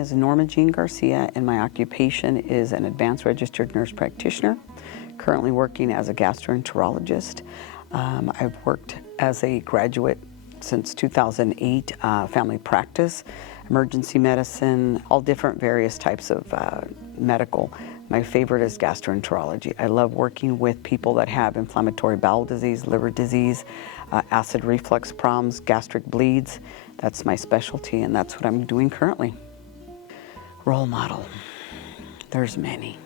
is Norma Garcia, and my occupation is an advanced registered nurse practitioner, currently working as a gastroenterologist. I've worked as a graduate since 2008, family practice, emergency medicine, all different various types of medical. My favorite is gastroenterology. I love working with people that have inflammatory bowel disease, liver disease, acid reflux problems, gastric bleeds. That's my specialty, and that's what I'm doing currently. Role model. There's many.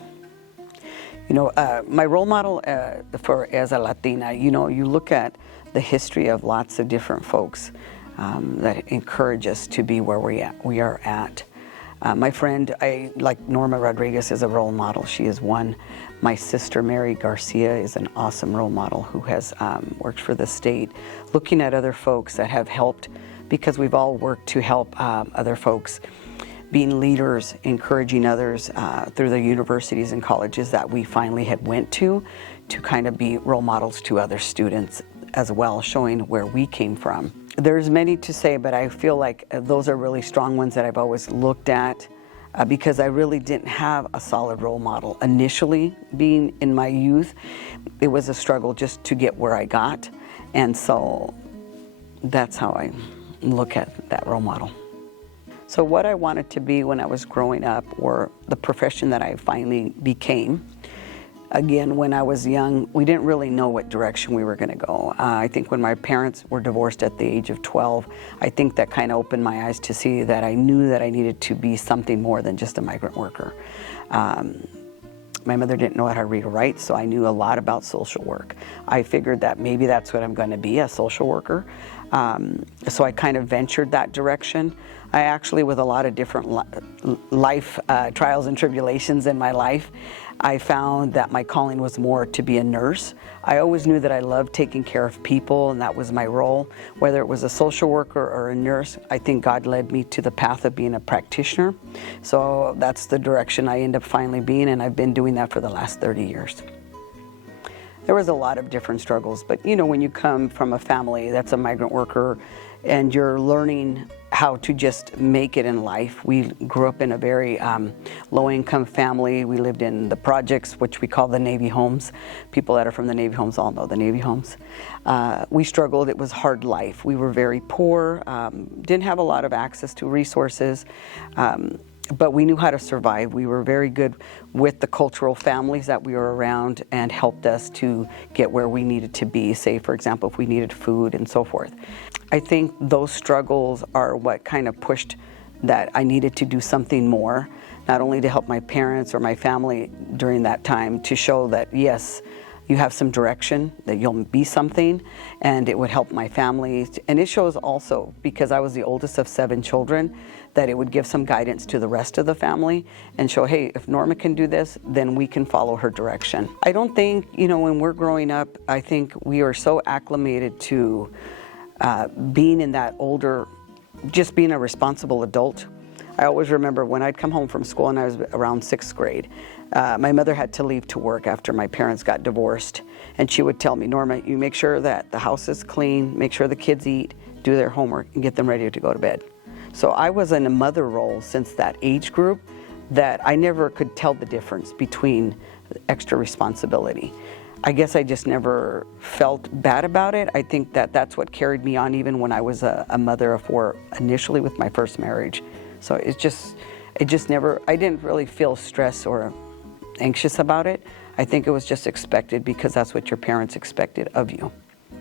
You know, my role model as a Latina, you know, you look at the history of lots of different folks that encourage us to be where we are at. My friend, like Norma Rodriguez, is a role model. She is one. My sister, Mary Garcia, is an awesome role model who has worked for the state, looking at other folks that have helped, because we've all worked to help other folks, being leaders, encouraging others through the universities and colleges that we finally had went to kind of be role models to other students as well, showing where we came from. There's many to say, but I feel like those are really strong ones that I've always looked at because I really didn't have a solid role model. Initially, being in my youth, it was a struggle just to get where I got. And so that's how I look at that role model. So what I wanted to be when I was growing up, or the profession that I finally became, again, when I was young, we didn't really know what direction we were going to go. I think when my parents were divorced at the age of 12, I think that kind of opened my eyes to see that I knew that I needed to be something more than just a migrant worker. My mother didn't know how to read or write, so I knew a lot about social work. I figured that maybe that's what I'm going to be, a social worker. So I kind of ventured that direction. I actually, with a lot of different life trials and tribulations in my life, I found that my calling was more to be a nurse. I always knew that I loved taking care of people, and that was my role. Whether it was a social worker or a nurse, I think God led me to the path of being a practitioner. So that's the direction I ended up finally being, and I've been doing that for the last 30 years. There was a lot of different struggles, but you know, when you come from a family that's a migrant worker and you're learning how to just make it in life. We grew up in a very low-income family. We lived in the projects, which we call the Navy homes. People that are from the Navy homes all know the Navy homes. We struggled. It was hard life. We were very poor, didn't have a lot of access to resources, but we knew how to survive. We were very good with the cultural families that we were around and helped us to get where we needed to be, say, for example, if we needed food and so forth. I think those struggles are what kind of pushed that I needed to do something more, not only to help my parents or my family during that time, to show that, yes, you have some direction, that you'll be something, and it would help my family. And it shows also, because I was the oldest of 7 children, that it would give some guidance to the rest of the family and show, hey, if Norma can do this, then we can follow her direction. I don't think, you know, when we're growing up, I think we are so acclimated to being in that older, just being a responsible adult. I always remember when I'd come home from school and I was around 6th grade, my mother had to leave to work after my parents got divorced, and she would tell me, Norma, you make sure that the house is clean, make sure the kids eat, do their homework, and get them ready to go to bed. So I was in a mother role since that age group that I never could tell the difference between extra responsibility. I guess I just never felt bad about it. I think that that's what carried me on even when I was a mother of 4 initially with my first marriage. So it just never, I didn't really feel stress or anxious about it. I think it was just expected because that's what your parents expected of you.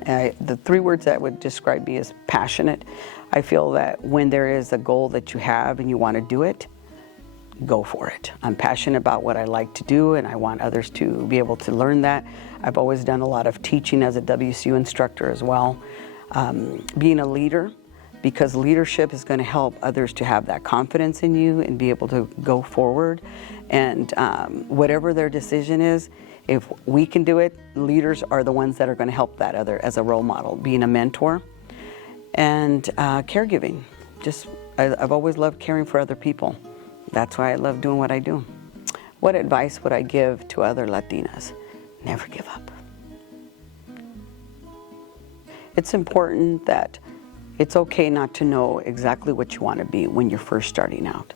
The 3 words that would describe me is passionate. I feel that when there is a goal that you have and you want to do it, go for it. I'm passionate about what I like to do, and I want others to be able to learn that. I've always done a lot of teaching as a WSU instructor as well. Being a leader, because leadership is going to help others to have that confidence in you and be able to go forward. And whatever their decision is, if we can do it, leaders are the ones that are going to help that other as a role model, being a mentor. And caregiving. I've always loved caring for other people. That's why I love doing what I do. What advice would I give to other Latinas? Never give up. It's important that it's okay not to know exactly what you want to be when you're first starting out.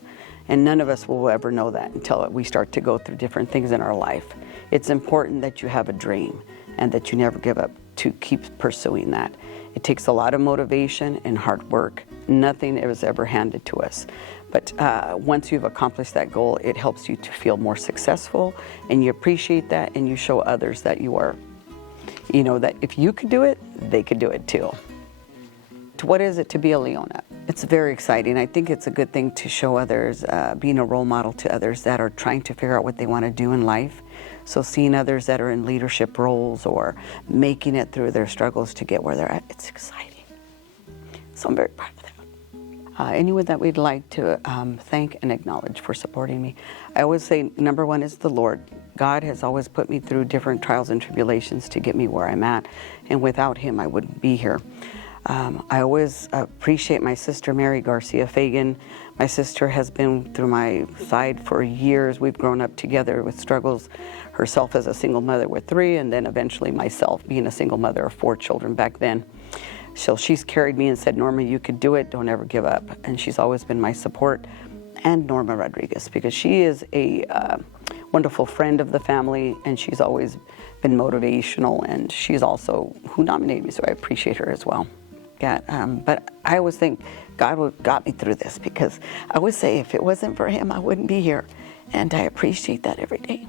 And none of us will ever know that until we start to go through different things in our life. It's important that you have a dream and that you never give up to keep pursuing that. It takes a lot of motivation and hard work. Nothing is ever handed to us. But once you've accomplished that goal, it helps you to feel more successful, and you appreciate that, and you show others that you are, that if you could do it, they could do it too. What is it to be a Leona? It's very exciting. I think it's a good thing to show others, being a role model to others that are trying to figure out what they want to do in life. So seeing others that are in leadership roles or making it through their struggles to get where they're at, it's exciting. So I'm very proud of that. Anyone that we'd like to thank and acknowledge for supporting me. I always say number one is the Lord. God has always put me through different trials and tribulations to get me where I'm at, and without Him I wouldn't be here. I always appreciate my sister Mary Garcia Fagan. My sister has been through my side for years. We've grown up together with struggles, herself as a single mother with 3, and then eventually myself being a single mother of 4 children back then. So she's carried me and said, Norma, you could do it, don't ever give up. And she's always been my support. And Norma Rodriguez, because she is a wonderful friend of the family, and she's always been motivational, and she's also who nominated me, so I appreciate her as well. Yeah, but I always think God got me through this, because I always say if it wasn't for Him, I wouldn't be here. And I appreciate that every day.